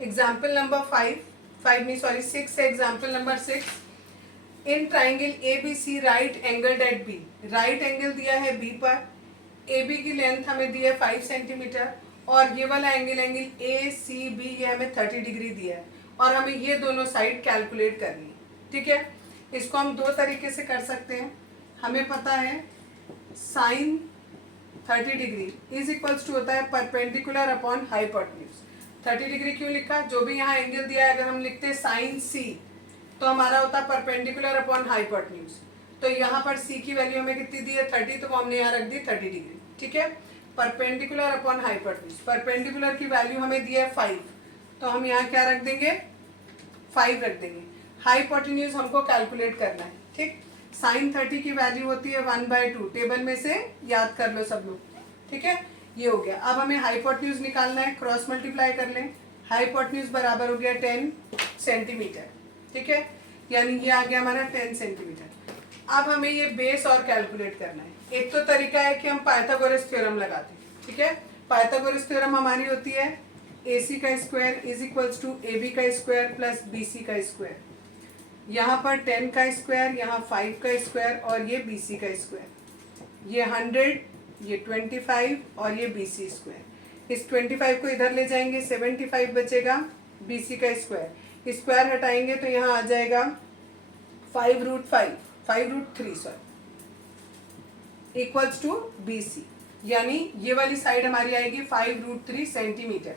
Example number 6 है। Example number 6, in triangle A B C right angle at B. Right angle दिया है B पर, A B की length हमें दी है 5 सेंटीमीटर, और ये वाला एंगल ए सी बी ये हमें 30 डिग्री दिया है, और हमें ये दोनों साइड कैलकुलेट करनी है। ठीक है, इसको हम दो तरीके से कर सकते हैं। हमें पता है sine 30 degree is equals to होता है परपेंडिकुलर अपॉन हाइपोटेन्यूज। 30 डिग्री क्यों लिखा? जो भी यहाँ एंगल दिया है, अगर हम लिखते हैं साइन सी तो हमारा होता है परपेंडिकुलर अपॉन हाइपोटेन्यूज। तो यहाँ पर सी की वैल्यू हमें कितनी दी है 30, तो वो हमने यहाँ रख दी 30 डिग्री। ठीक है, परपेंडिकुलर अपॉन हाइपोटेन्यूज, परपेंडिकुलर की वैल्यू हमें दी है 5, तो हम यहाँ क्या रख देंगे 5 रख देंगे। हाइपोटेन्यूज हमको कैलकुलेट करना है। ठीक, साइन 30 की वैल्यू होती है 1/2, टेबल में से याद कर लो सब लोग। ठीक है, ये हो गया। अब हमें हाइपोटेन्यूज निकालना है, क्रॉस मल्टीप्लाई कर लें। हाइपोटेन्यूज बराबर हो गया 10 सेंटीमीटर। ठीक है, यानी ये आ गया हमारा 10 सेंटीमीटर। अब हमें ये बेस और कैलकुलेट करना है। एक तो तरीका है कि हम पाइथागोरस थ्योरम लगाते हैं। ठीक है, पाइथागोरस थ्योरम हमारी होती है AC का square is equals to AB का स्क्वायर प्लस BC का स्क्वायर। यहाँ पर 10 का स्क्वायर, यहाँ 5 का स्क्वायर, और ये BC का स्क्वायर। ये 100, ये 25 और ये BC स्क्वायर। इस 25 को इधर ले जाएंगे, 75 बचेगा। BC का स्क्वायर, स्क्वायर हटाएंगे तो यहाँ आ जाएगा 5√3 सॉरी इक्वल्स टू BC, यानी ये वाली साइड हमारी आएगी 5√3 सेंटीमीटर।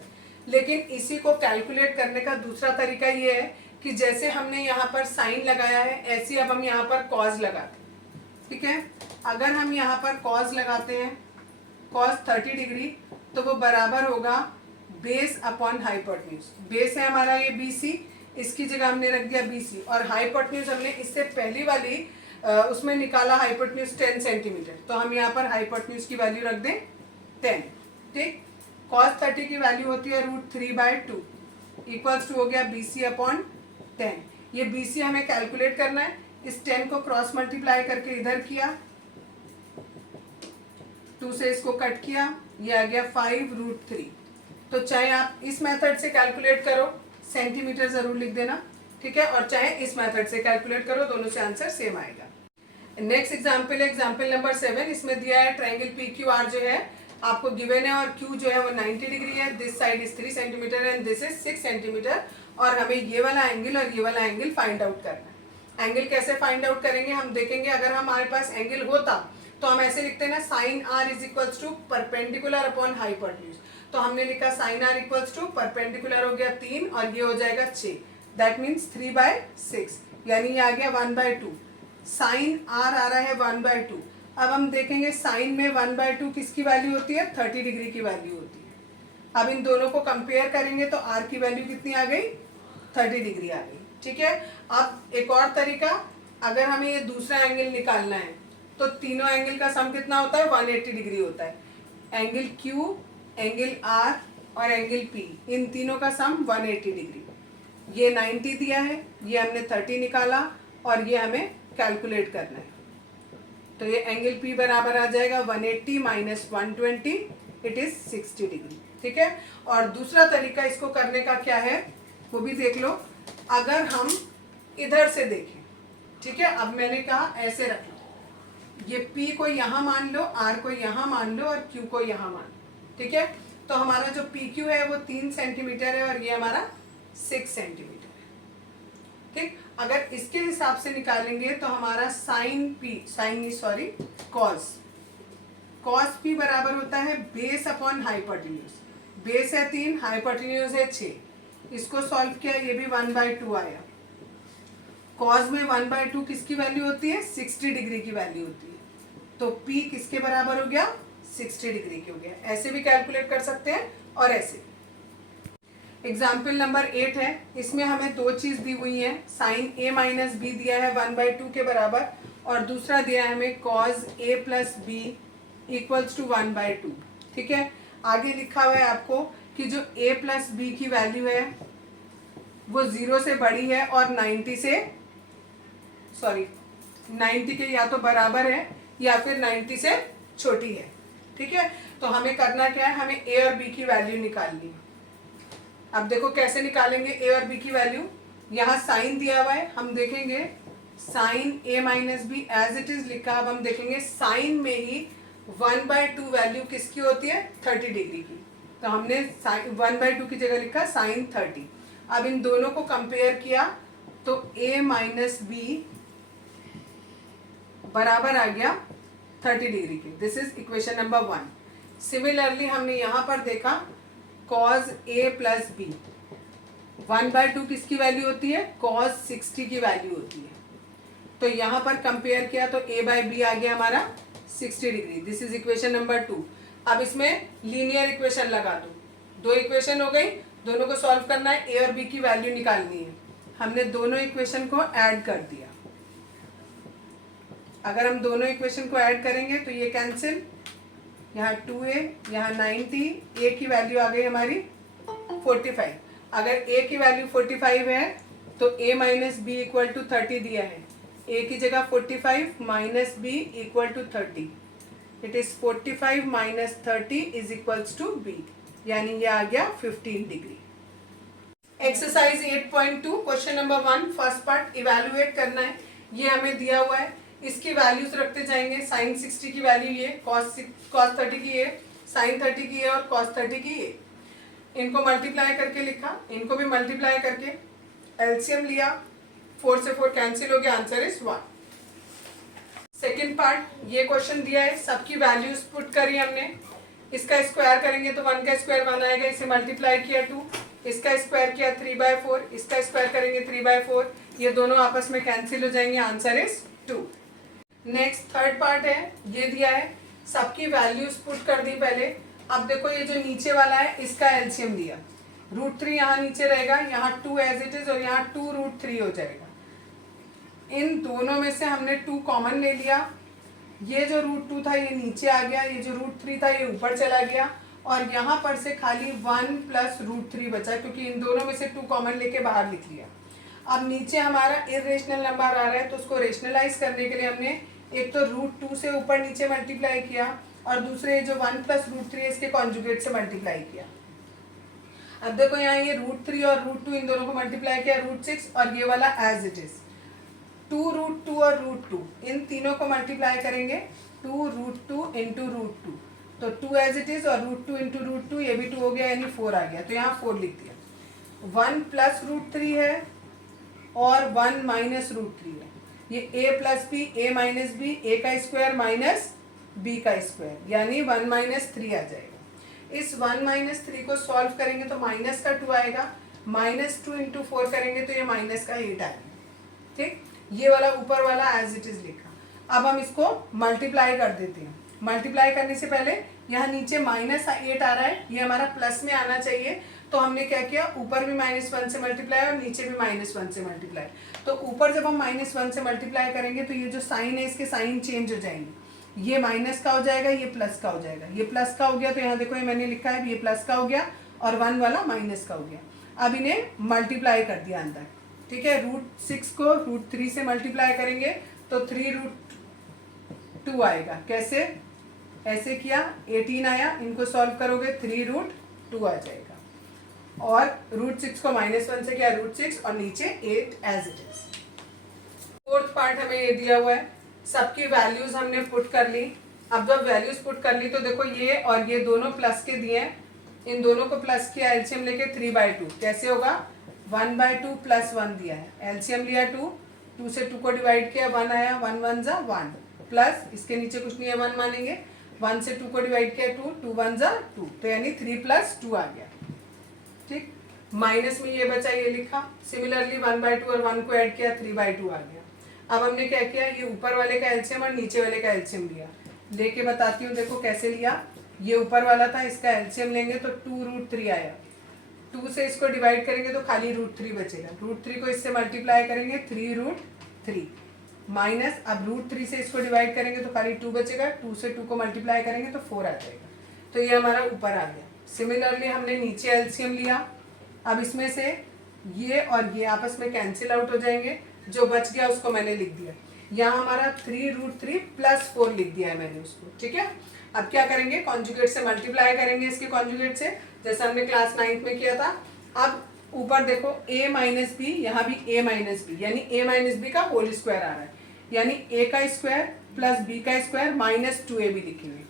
लेकिन इसी को कैलकुलेट करने का दूसरा तरीका ये है कि जैसे हमने यहाँ पर साइन लगाया है, ऐसे अब हम यहाँ पर कॉज लगाते हैं। ठीक है, अगर हम यहाँ पर कॉज लगाते हैं, कॉज 30 डिग्री, तो वो बराबर होगा बेस अपॉन हाइपोटेन्यूज। बेस है हमारा ये BC, इसकी जगह हमने रख दिया BC, और हाइपोटेन्यूज हमने इससे पहली वाली उसमें निकाला हाइपोटेन्यूज 10 सेंटीमीटर, तो हम यहाँ पर हाइपोटेन्यूज की वैल्यू रख दें 10। ठीक, cos 30 की वैल्यू होती है √3/2 इक्वल्स टू हो गया BC अपॉन 10। ये BC हमें कैलकुलेट करना है। इस 10 को क्रॉस मल्टीप्लाई करके इधर किया, 2 से इसको कट किया, ये आ गया 5√3। तो चाहे आप इस मेथड से कैलकुलेट करो, सेंटीमीटर जरूर लिख देना। ठीक है, और चाहे इस मेथड से कैलकुलेट करो, दोनों से आंसर सेम आएगा। नेक्स्ट एग्जाम्पल है एग्जाम्पल नंबर 7। इसमें दिया है ट्राइंगल PQR जो है आपको गिवन है, और Q जो है वो 90 डिग्री है। This side is 3 centimetre and this is 6 centimetre, और हमें ये वाला एंगल और ये वाला एंगल फाइंड आउट करना है। एंगल कैसे फाइंड आउट करेंगे हम देखेंगे। अगर हमारे पास एंगल होता तो हम ऐसे लिखते हैं ना, sine R is equals to perpendicular upon hypotenuse. तो हमने लिखा sine R equals to perpendicular हो गया 3, और ये हो जाएगा 6, दैट मीन्स 3/6, यानी ये आ गया 1/2। साइन R आ रहा है 1/2। अब हम देखेंगे साइन में 1/2 किसकी वैल्यू होती है 30 डिग्री की वैल्यू होती है। अब इन दोनों को कंपेयर करेंगे तो R की वैल्यू कितनी आ गई 30 डिग्री आ गई। ठीक है, अब एक और तरीका, अगर हमें ये दूसरा एंगल निकालना है तो तीनों एंगल का सम कितना होता है 180 डिग्री होता है। एंगल Q, एंगल R और एंगल P, इन तीनों का सम 180 डिग्री। ये 90 दिया है, ये हमने 30 निकाला, और ये हमें कैलकुलेट करना है। तो ये एंगल P बराबर आ जाएगा 180 माइनस 120, इट इज 60 डिग्री। ठीक है, और दूसरा तरीका इसको करने का क्या है वो भी देख लो। अगर हम इधर से देखें, ठीक है, अब मैंने कहा ऐसे रख लो, ये P को यहाँ मान लो, R को यहाँ मान लो, और Q को यहाँ मान लो। ठीक है, तो हमारा जो PQ है वो 3 सेंटीमीटर है, और ये हमारा 6 सेंटीमीटर है। ठीक, अगर इसके हिसाब से निकालेंगे तो हमारा cos P बराबर होता है बेस अपॉन हाइपोटेन्यूज। बेस है 3, हाइपोटेन्यूज है 6। इसको सॉल्व किया, ये भी 1/2 आया। cos में 1/2 किसकी वैल्यू होती है 60 डिग्री की वैल्यू होती है, तो P किसके बराबर हो गया 60 डिग्री की हो गया। ऐसे भी कैलकुलेट कर सकते हैं और ऐसे। एग्जाम्पल नंबर 8 है, इसमें हमें दो चीज दी हुई है। साइन A माइनस B दिया है 1/2 के बराबर, और दूसरा दिया है हमें cos A plus B equals to 1/2। ठीक है, आगे लिखा हुआ है आपको कि जो A प्लस B की वैल्यू है वो 0 से बड़ी है और 90 के या तो बराबर है या फिर 90 से छोटी है। ठीक है, तो हमें करना क्या है, हमें A और B की वैल्यू निकालनी है। अब देखो कैसे निकालेंगे ए और बी की वैल्यू। यहाँ साइन दिया हुआ है, हम देखेंगे sine A minus B as it is लिखा। अब हम देखेंगे साइन में ही 1/2 वैल्यू किसकी होती है, 30 डिग्री की। तो हमने 1/2 की जगह लिखा साइन 30। अब इन दोनों को कंपेयर किया तो a माइनस बी बराबर आ गया 30 डिग्री के। This is equation number 1। Similarly हमने यहाँ पर देखा cos a प्लस बी, 1/2 किसकी वैल्यू होती है, cos 60 की वैल्यू होती है। तो यहाँ पर कंपेयर किया तो a बाई बी आ गया हमारा 60 degree. This is equation number 2। अब इसमें लीनियर इक्वेशन लगा दो, 2 इक्वेशन हो गई, दोनों को सॉल्व करना है, ए और बी की वैल्यू निकालनी है। हमने दोनों इक्वेशन को ऐड कर दिया। अगर हम दोनों इक्वेशन को ऐड करेंगे तो ये कैंसिल, यहाँ 2a, यहाँ 90, a की वैल्यू आ गई हमारी 45। अगर a की वैल्यू 45 है तो a minus B equal to 30 दिया है, a की जगह 45 minus B equal to 30। It is 45 minus 30 is equals to b, यानी ये आ गया 15 degree. Exercise 8.2 question number 1 first part evaluate करना है। ये हमें दिया हुआ है, इसकी वैल्यूज रखते जाएंगे। साइन 60 की वैल्यू ये, cos 30 की ये, साइन 30 की ये और cos 30 की ये। इनको मल्टीप्लाई करके लिखा, इनको भी मल्टीप्लाई करके एलसीएम लिया, 4 से 4 कैंसिल हो गया, आंसर इज 1। सेकेंड पार्ट, ये क्वेश्चन दिया है, सबकी वैल्यूज पुट करी हमने। इसका स्क्वायर करेंगे तो 1 का स्क्वायर 1 आएगा, इसे मल्टीप्लाई किया 2, इसका स्क्वायर किया 3/4, इसका स्क्वायर करेंगे 3/4, ये दोनों आपस में कैंसिल हो जाएंगे, answer is 2। Next third part है, ये दिया है, सबकी वैल्यूज पुट कर दी पहले। अब देखो ये जो नीचे वाला है इसका एलसीएम दिया, √3 यहाँ नीचे रहेगा, यहाँ 2 एज इट इज और यहाँ 2√3 हो जाएगा। इन दोनों में से हमने 2 कॉमन ले लिया, ये जो √2 था ये नीचे आ गया, ये जो √3 था ये ऊपर चला गया, और यहाँ पर से खाली 1 प्लस √3 बचा, क्योंकि इन दोनों में से 2 कॉमन लेके बाहर लिख लिया। अब नीचे हमारा इरेशनल नंबर आ रहा है, तो उसको रेशनलाइज करने के लिए हमने एक तो √2 से ऊपर नीचे मल्टीप्लाई किया, और दूसरे जो 1 प्लस √3 इसके कॉन्जुगेट से मल्टीप्लाई किया। अब देखो यहाँ ये √3 और √2 इन दोनों को मल्टीप्लाई किया, √6, और ये वाला एज इट इज 2√2 और √2 इन तीनों को मल्टीप्लाई करेंगे, 2√2 इंटू √2, तो 2 एज इट इज और √2 इंटू √2, ये भी 2 हो गया, यानी 4 आ गया, तो यहाँ 4 लिख दिया। 1 प्लस √3 है और 1 माइनस √3 है, ये a plus B, a minus B, a का स्क्वायर माइनस b का स्क्वायर, यानी 1 माइनस 3 आ जाएगा। इस 1 माइनस 3 को सॉल्व करेंगे तो माइनस का 2 आएगा, -2 इंटू 4 करेंगे तो ये माइनस का 8 आएगा। ठीक, ये वाला ऊपर वाला एज इट इज लिखा। अब हम इसको मल्टीप्लाई कर देते हैं। मल्टीप्लाई करने से पहले यहाँ नीचे -8 आ रहा है, ये हमारा प्लस में आना चाहिए, तो हमने क्या किया, ऊपर भी -1 से मल्टीप्लाई और नीचे भी -1 से मल्टीप्लाई। तो ऊपर जब हम -1 से मल्टीप्लाई करेंगे तो ये जो साइन है इसके साइन चेंज हो जाएंगे, ये माइनस का हो जाएगा, ये प्लस का हो जाएगा। ये प्लस का हो गया तो यहाँ देखो ये मैंने लिखा है, ये प्लस का हो गया और 1 वाला माइनस का हो गया। अब इन्हें मल्टीप्लाई कर दिया अंदर, ठीक है। √6 को √3 से मल्टीप्लाई करेंगे तो 3√2 आएगा। कैसे, ऐसे किया, 18 आया, इनको सॉल्व करोगे 3√2 आ जाएगा, और √6 को -1 से किया √6 और नीचे 8 as it is. Fourth part हमें ये दिया हुआ है, सबकी वैल्यूज हमने पुट कर ली। अब जब वैल्यूज पुट कर ली तो देखो ये और ये दोनों प्लस के दिए हैं, इन दोनों को प्लस किया, एलसीएम लेके 3/2 कैसे होगा, 1/2 प्लस 1 दिया है, एलसीएम लिया 2 से 2 को डिवाइड किया, 1 आया, 1 1 जा 1, प्लस इसके नीचे कुछ नहीं है 1 मानेंगे, 1 से 2 को डिवाइड किया 2 1 जा 2, तो यानी 3 + 2 आ गया। ठीक, माइनस में ये बचा, ये लिखा। सिमिलरली 1/2 और 1 को ऐड किया, 3/2 आ गया। अब हमने क्या किया, ये ऊपर वाले का एलसीएम और नीचे वाले का एलसीएम लिया। लेके बताती हूँ, देखो कैसे लिया। ये ऊपर वाला था, इसका एलसीएम लेंगे तो 2√3 आया, 2 से इसको डिवाइड करेंगे तो खाली √3 बचेगा, √3 को इससे मल्टीप्लाई करेंगे 3√3 माइनस, अब √3 से इसको डिवाइड करेंगे तो खाली 2 बचेगा, 2 से 2 को मल्टीप्लाई करेंगे तो 4 आ जाएगा, तो ये हमारा ऊपर आ गया। सिमिलरली हमने नीचे एलसीएम लिया, अब इसमें से ये और ये आपस में कैंसिल आउट हो जाएंगे, जो बच गया उसको मैंने लिख दिया। यहाँ हमारा 3√3 + 4 लिख दिया है मैंने उसको, ठीक है। अब क्या करेंगे, कॉन्जुगेट से मल्टीप्लाई करेंगे, इसके कॉन्जुगेट से, जैसे हमने क्लास 9th में किया था। अब ऊपर देखो a माइनस बी, यहाँ भी a माइनस बी, यानी a माइनस बी का होल स्क्वायर आ रहा है, यानी a का स्क्वायर प्लस b का स्क्वायर माइनस 2ab लिखेंगे।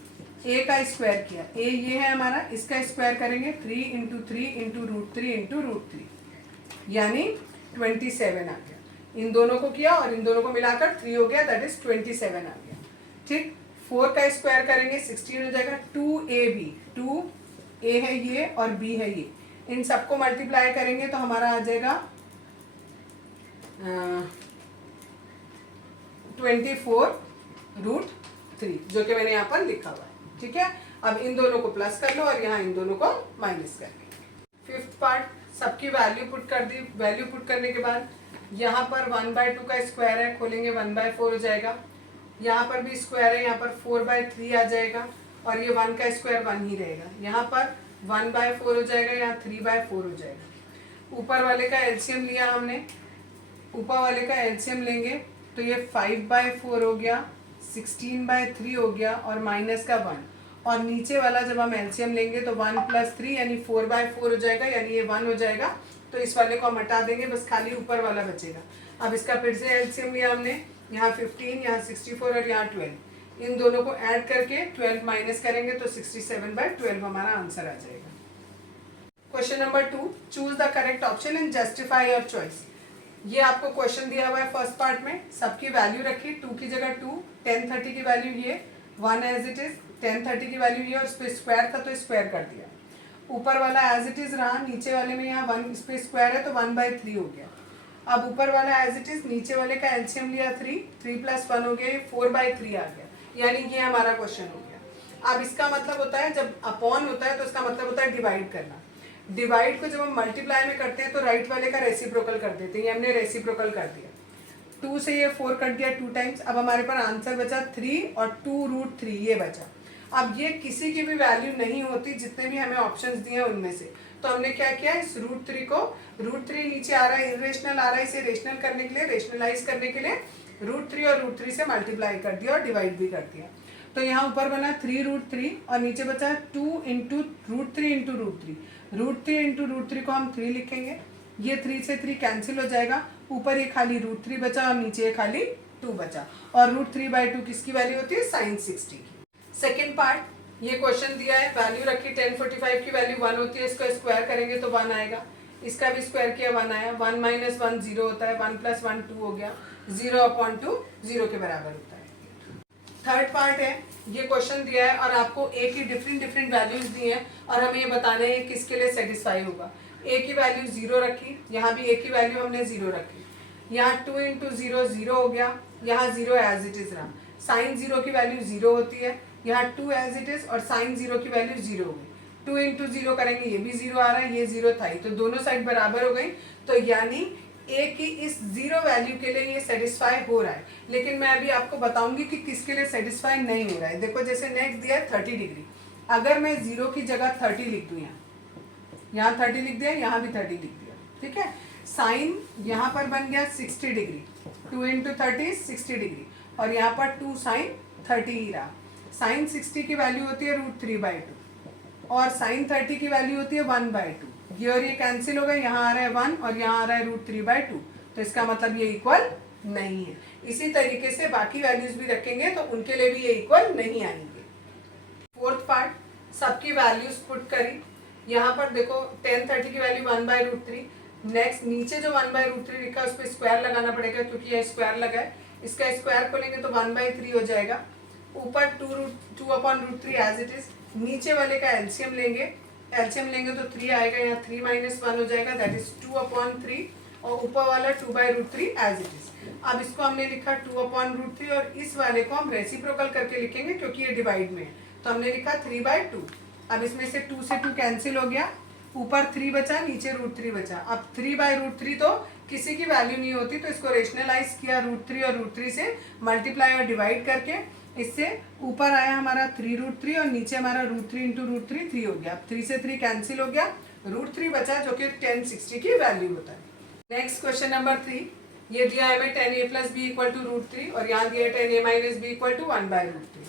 a का स्क्वायर किया, a ये है हमारा, इसका स्क्वायर करेंगे 3 into 3 into root 3 into root 3, यानी 27 आ गया। इन दोनों को किया और इन दोनों को मिलाकर 3 हो गया, दैट इज 27 आ गया। ठीक, 4 का स्क्वायर करेंगे 16 हो जाएगा। 2ab, 2a है ये और b है ये, इन सबको मल्टीप्लाई करेंगे तो हमारा आ जाएगा 24√3, जो कि मैंने यहाँ पर लिखा हुआ है। ठीक है, अब इन दोनों को प्लस कर लो और यहाँ इन दोनों को माइनस कर लो। फिफ्थ पार्ट, सबकी वैल्यू पुट कर दी। वैल्यू पुट करने के बाद यहाँ पर 1/2 का स्क्वायर है, खोलेंगे 1/4 हो जाएगा। यहाँ पर भी स्क्वायर है, यहाँ पर 4/3 आ जाएगा और ये 1 का स्क्वायर 1 ही रहेगा। यहाँ पर 1/4 हो जाएगा, यहाँ 3/4 हो जाएगा। ऊपर वाले का एलसीएम लिया हमने, ऊपर वाले का एलसीएम लेंगे तो ये 5/4 हो गया, 16/3 हो गया और माइनस का 1, और नीचे वाला जब हम एलसीएम लेंगे तो 1 + 3 यानी 4/4 हो जाएगा, यानी ये 1 हो जाएगा। तो इस वाले को हम हटा देंगे, बस खाली ऊपर वाला बचेगा। अब इसका फिर से एलसीएम लिया हमने, यहाँ 15, यहाँ 64 और यहाँ 12, इन दोनों को ऐड करके 12 माइनस करेंगे तो 67/12 हमारा आंसर आ जाएगा। Question number 2, choose the correct option and justify your choice. ये आपको क्वेश्चन दिया हुआ है फर्स्ट पार्ट में, सबकी वैल्यू रखी, 2 की जगह 2, 10 30 की वैल्यू ये, 1 एज इट इज, 10 30 की वैल्यू ये, और इस पे स्क्वायर था तो स्क्वायर कर दिया। ऊपर वाला एज इट इज रहा, नीचे वाले में यहाँ 1 इस पे स्क्वायर है तो 1/3 हो गया। अब ऊपर वाला एज इट इज, नीचे वाले का एलसीएम लिया 3, 3 + 1 हो गया, 4/3 आ गया, यानी ये हमारा क्वेश्चन हो गया। अब इसका मतलब होता है, जब अपॉन होता है तो इसका मतलब होता है डिवाइड करना। डिवाइड को जब हम मल्टीप्लाई में करते हैं तो राइट वाले का रेसिप्रोकल कर देते हैं, ये हमने रेसिप्रोकल कर दिया। 2 से ये 4 कट दिया 2 टाइम्स, अब हमारे पास आंसर बचा 3 और 2√3 ये बचा। अब ये किसी की भी वैल्यू नहीं होती, जितने भी हमें ऑप्शंस दिए हैं उनमें से, तो हमने क्या किया, इस √3 को, √3 नीचे आ रहा है, इरेशनल आ रहा है, इसे रेशनल करने के लिए, रेशनलाइज करने के लिए √3 और √3 से मल्टीप्लाई कर दिया और डिवाइड भी कर दिया। तो यहाँ ऊपर बना 3√3 और नीचे बचा 2 इंटू √3 इंटू √3, √3 इंटू √3 को हम 3 लिखेंगे, ये 3 से 3 कैंसिल हो जाएगा, ऊपर ये खाली √3 बचा और नीचे ये खाली 2 बचा, और √3/2 किसकी वैल्यू होती है, sin 60 की। सेकेंड पार्ट, ये क्वेश्चन दिया है, वैल्यू रखी 1045 की वैल्यू 1 होती है, इसको स्क्वायर करेंगे तो 1 आएगा, इसका भी स्क्वायर किया 1 आया, 1 - 1 0 होता है, 1 + 1 2 हो गया, 0/2 0 के बराबर होता है। थर्ड पार्ट है, ये क्वेश्चन दिया है और आपको ए की डिफरेंट वैल्यूज दी हैं और हमें ये बताना है किसके लिए सेटिस्फाई होगा। ए की वैल्यू 0 रखी, यहाँ भी ए की वैल्यू हमने 0 रखी, यहाँ 2 × 0 0 हो गया, यहाँ 0 एज इट इज रहा, साइन 0 की वैल्यू 0 होती है, यहाँ 2 एज इट इज और साइन 0 की वैल्यू 0 हो गई, 2 × 0 करेंगे, ये भी 0 आ रहा है, ये 0 था ही, तो दोनों साइड बराबर हो गई, तो यानी ए की इस 0 वैल्यू के लिए ये सेटिस्फाई हो रहा है। लेकिन मैं अभी आपको बताऊंगी कि किसके लिए सेटिस्फाई नहीं हो रहा है। देखो जैसे नेक्स्ट दिया है 30 डिग्री, अगर मैं 0 की जगह 30 लिख दूँ, यहाँ 30 लिख दिया, यहाँ भी 30 लिख दिया, ठीक है। साइन यहाँ पर बन गया 60 डिग्री, 2 × 30 60 डिग्री, और यहाँ पर 2 sin 30 ही रहा। साइन 60 की वैल्यू होती है √3/2 और साइन 30 की वैल्यू होती है 1/2, ये और ये कैंसिल हो गए, यहाँ आ रहा है 1 और यहाँ आ रहा है √3/2, तो इसका मतलब ये इक्वल नहीं है। इसी तरीके से बाकी वैल्यूज भी रखेंगे तो उनके लिए भी ये इक्वल नहीं आएंगे। फोर्थ पार्ट, सबकी वैल्यूज पुट करी, यहाँ पर देखो 10 30 की वैल्यू 1/√3, नेक्स्ट नीचे जो 1/√3 लिखा है उस पर स्क्वायर लगाना पड़ेगा क्योंकि यह स्क्वायर लगा है, इसका स्क्वायर खोलेंगे तो 1/3 हो जाएगा, ऊपर 2/√3 एज इट इज, नीचे वाले का एलसीएम लेंगे, एलसीएम लेंगे तो 3 आएगा, यहाँ 3 - 1 हो जाएगा, दैट इज 2/3, और ऊपर वाला 2/√3 एज इट इज। अब इसको हमने लिखा 2/√3 और इस वाले को हम रेसिप्रोकल करके लिखेंगे क्योंकि ये डिवाइड में है, तो हमने लिखा 3/2। अब इसमें से 2 से 2 कैंसिल हो गया, ऊपर 3 बचा, नीचे √3 बचा। अब 3/√3 तो किसी की वैल्यू नहीं होती, तो इसको रेशनलाइज किया √3 और √3 से मल्टीप्लाई और डिवाइड करके, इससे ऊपर आया हमारा 3√3 और नीचे हमारा √3 × √3 3 हो गया। अब 3 से 3 कैंसिल हो गया, √3 बचा जो कि 1060 की वैल्यू होता है। नेक्स्ट क्वेश्चन नंबर 3, ये दिया है हमें 10a + b = √3 और यहाँ दिया है 10a - b = 1/√3।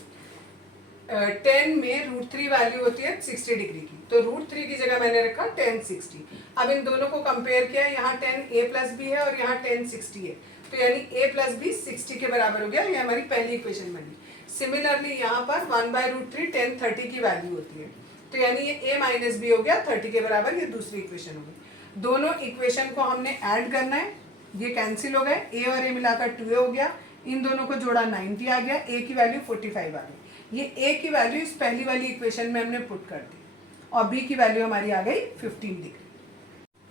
10 में √3 वैल्यू होती है 60 डिग्री की, तो √3 की जगह मैंने रखा 1060। अब इन दोनों को कंपेयर किया, यहाँ 10a प्लस बी है और यहाँ 10 60 है, तो यानी a प्लस बी 60 के बराबर हो गया, ये हमारी पहली इक्वेशन बनी। सिमिलरली यहाँ पर 1/√3 10 30 की वैल्यू होती है, तो यानी ये a माइनस बी हो गया 30 के बराबर, ये दूसरी इक्वेशन हो गई। दोनों इक्वेशन को हमने ऐड करना है, ये कैंसिल हो गए, a और a मिलाकर 2a हो गया, इन दोनों को जोड़ा 90 आ गया, a की वैल्यू 45 आ गई। ये a की वैल्यू इस पहली वाली इक्वेशन में हमने पुट कर दी और b की वैल्यू हमारी आ गई 15 degree.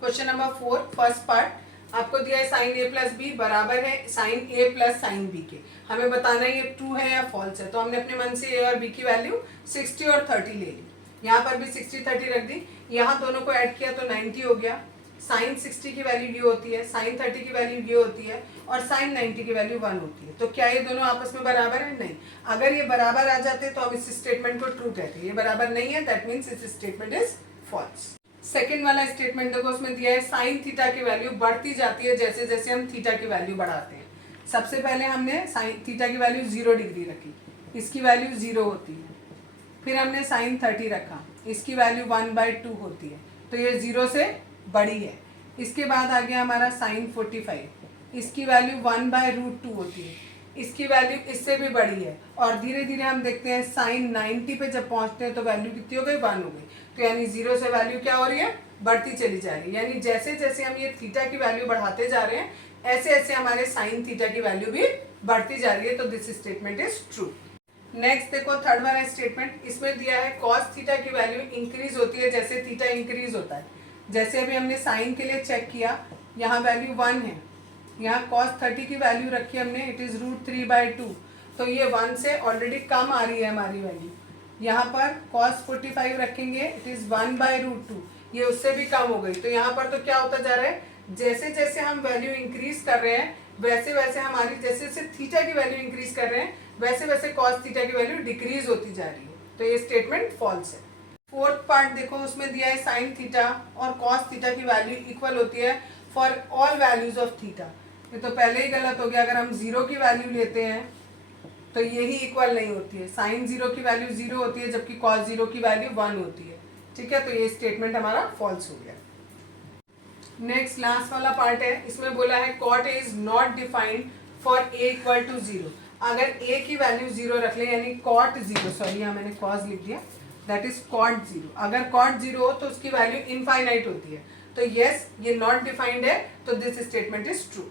Question number 4 first part, आपको दिया है साइन a प्लस बी बराबर है sine a plus sine B के, हमें बताना है ये ट्रू है या फॉल्स है। तो हमने अपने मन से a और b की वैल्यू 60 और 30 ले ली, यहाँ पर भी 60 30 रख दी, यहाँ दोनों को ऐड किया तो 90 हो गया। साइन 60 की वैल्यू ये होती है, साइन 30 की वैल्यू ये होती है और साइन 90 की वैल्यू 1 होती है। तो क्या ये दोनों आपस में बराबर है? नहीं। अगर ये बराबर आ जाते तो हम इस स्टेटमेंट को ट्रू कहते हैं, ये बराबर नहीं है, दैट मीन्स इस स्टेटमेंट इज फॉल्स। सेकेंड वाला स्टेटमेंट देखो, उसमें दिया है साइन थीटा की वैल्यू बढ़ती जाती है जैसे जैसे हम थीटा की वैल्यू बढ़ाते हैं। सबसे पहले हमने साइन थीटा की वैल्यू 0 डिग्री रखी, इसकी वैल्यू 0 होती है। फिर हमने साइन 30 रखा, इसकी वैल्यू 1/2 होती है, तो ये 0 से बड़ी है। इसके बाद आ गया हमारा साइन 45, इसकी वैल्यू 1/√2 होती है, इसकी वैल्यू इससे भी बड़ी है। और धीरे धीरे हम देखते हैं साइन 90 पे जब पहुंचते हैं तो वैल्यू कितनी हो गई? 1 हो गई। तो यानी 0 से वैल्यू क्या हो रही है? बढ़ती चली जा रही है। यानी जैसे जैसे हम ये थीटा की वैल्यू बढ़ाते जा रहे हैं, ऐसे ऐसे हमारे साइन थीटा की वैल्यू भी बढ़ती जा रही है। तो this statement is true. Next देखो थर्ड वाला स्टेटमेंट, इसमें दिया है कॉस थीटा की वैल्यू इंक्रीज होती है जैसे थीटा इंक्रीज होता है। जैसे अभी हमने साइन के लिए चेक किया, यहाँ वैल्यू 1 है, यहाँ कॉस 30 की वैल्यू रखी हमने, इट इज़ √3/2, तो ये 1 से ऑलरेडी कम आ रही है हमारी वैल्यू। यहाँ पर कॉस 45 रखेंगे, इट इज़ 1/√2, ये उससे भी कम हो गई। तो यहाँ पर तो क्या होता जा रहा है, जैसे जैसे हम वैल्यू इंक्रीज कर रहे हैं वैसे वैसे हमारी, जैसे जैसे थीटा की वैल्यू इंक्रीज कर रहे हैं वैसे वैसे कॉस थीटा की वैल्यू डिक्रीज होती जा रही है। तो ये स्टेटमेंट फॉल्स है। फोर्थ पार्ट देखो, उसमें दिया है साइन थीटा और कॉस थीटा की वैल्यू इक्वल होती है for all values of theta. ये तो पहले ही गलत हो गया, अगर हम 0 की वैल्यू लेते हैं तो यही इक्वल नहीं होती है। साइन 0 की वैल्यू 0 होती है जबकि कॉस 0 की वैल्यू 1 होती है। ठीक है, तो ये स्टेटमेंट हमारा फॉल्स हो गया। नेक्स्ट लास्ट वाला पार्ट है, इसमें बोला है cot A is not defined for a = 0। अगर a की वैल्यू 0 रख ले, यानी कॉट 0, सॉरी यहाँ मैंने कॉस लिख दिया, दैट इज कॉट 0। अगर कॉट 0 हो तो उसकी वैल्यू इनफाइनाइट होती है। तो यस, ये नॉट डिफाइंड है, तो दिस स्टेटमेंट इज ट्रू।